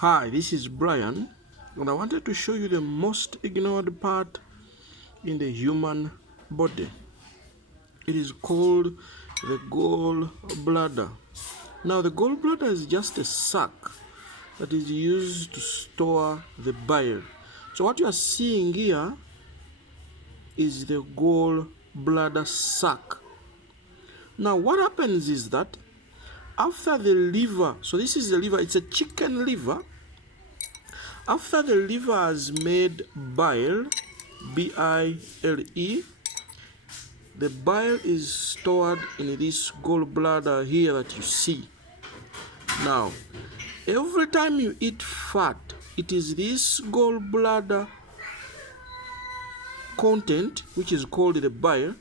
Hi, this is Brian, and I wanted to show you the most ignored part in the human body. It is called the gallbladder. Now, the gallbladder is just a sac that is used to store the bile. So, what you are seeing here is the gallbladder sac. Now, what happens is that after the liver, so this is the liver, it's a chicken liver. After the liver has made bile, B-I-L-E, the bile is stored in this gallbladder here that you see. Now, every time you eat fat, it is this gallbladder content, which is called the bile,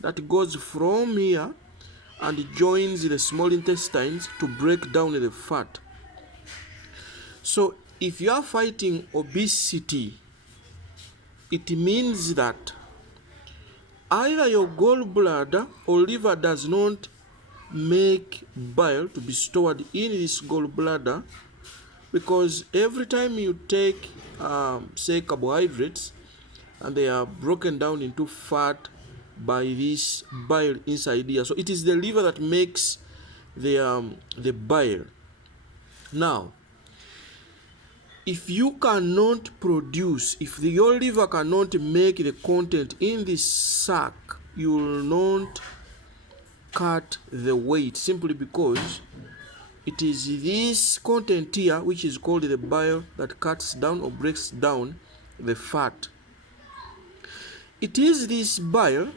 that goes from here and joins the small intestines to break down the fat. So, if you are fighting obesity, it means that either your gallbladder or liver does not make bile to be stored in this gallbladder, because every time you take, say, carbohydrates, and they are broken down into fat by this bile inside here. So it is the liver that makes the bile. Now, if you cannot produce, if your liver cannot make the content in this sac, you will not cut the weight, simply because it is this content here, which is called the bile, that cuts down or breaks down the fat. It is this bile,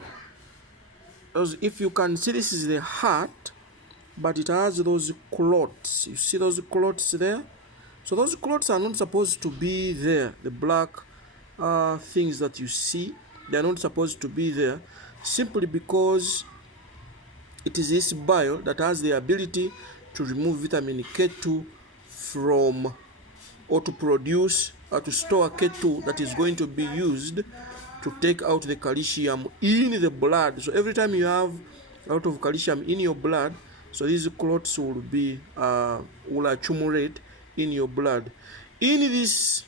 as if you can see, this is the heart, but it has those clots. You see those clots there? So those clots are not supposed to be there. The black things that you see, they are not supposed to be there, simply because it is this bile that has the ability to remove vitamin K2 from, or to produce, or to store K2 that is going to be used to take out the calcium in the blood. So every time you have a lot of calcium in your blood, so these clots will accumulate in your blood. In this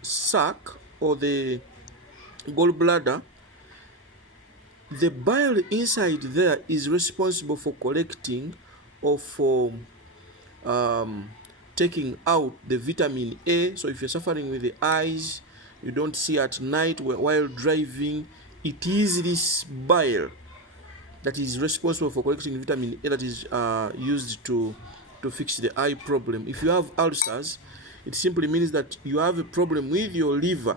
sac, or the gallbladder, the bile inside there is responsible for collecting, or for taking out the vitamin A. So if you're suffering with the eyes, you don't see at night while driving, it is this bile that is responsible for collecting vitamin A that is used to fix the eye problem. If you have ulcers, it simply means that you have a problem with your liver.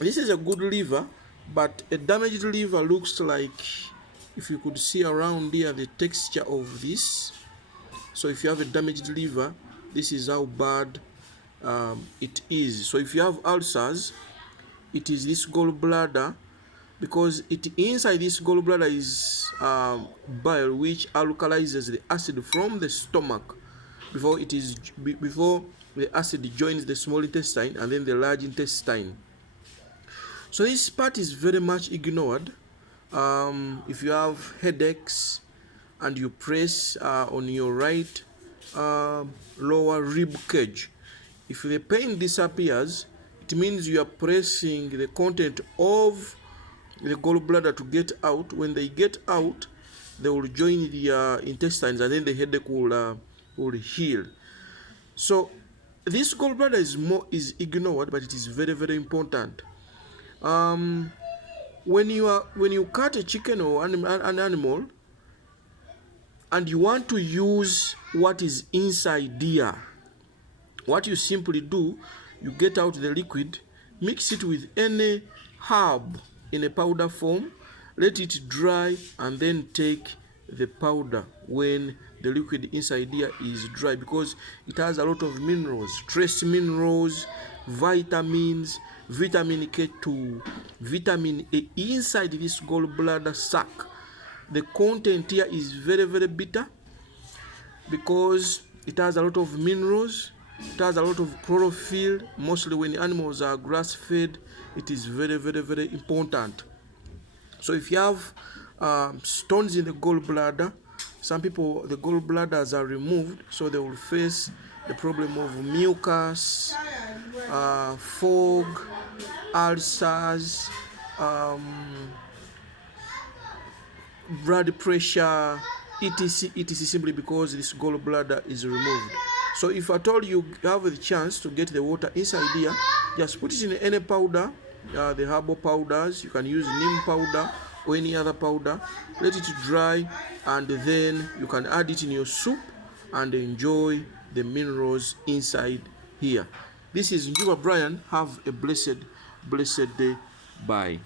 This is a good liver, but a damaged liver looks like, if you could see around here, the texture of this. So if you have a damaged liver, this is how bad it is. So if you have ulcers, it is this gallbladder, because inside this gallbladder is bile, which alkalizes the acid from the stomach before the acid joins the small intestine and then the large intestine. So this part is very much ignored. If you have headaches and you press on your right lower rib cage, if the pain disappears, it means you are pressing the content of the gallbladder to get out. When they get out, they will join the intestines, and then the headache will heal. So this gallbladder is ignored, but it is very, very important. When you cut a chicken or an animal, and you want to use what is inside here, what you simply do, you get out the liquid, mix it with any herb in a powder form, let it dry, and then take the powder when the liquid inside here is dry, because it has a lot of minerals, trace minerals, vitamins, vitamin K2, vitamin A inside this gallbladder sac. The content here is very, very bitter, because it has a lot of minerals, it has a lot of chlorophyll. Mostly when animals are grass fed, it is very, very, very important. So if you have stones in the gallbladder, Some people, the gallbladders are removed, so they will face the problem of mucus, fog, ulcers, blood pressure, etc., simply because this gallbladder is removed. So if at all you have the chance to get the water inside here, just put it in any powder, the herbal powders. You can use neem powder or any other powder. Let it dry, and then you can add it in your soup and enjoy the minerals inside here. This is Njuba Brian. Have a blessed day. Bye.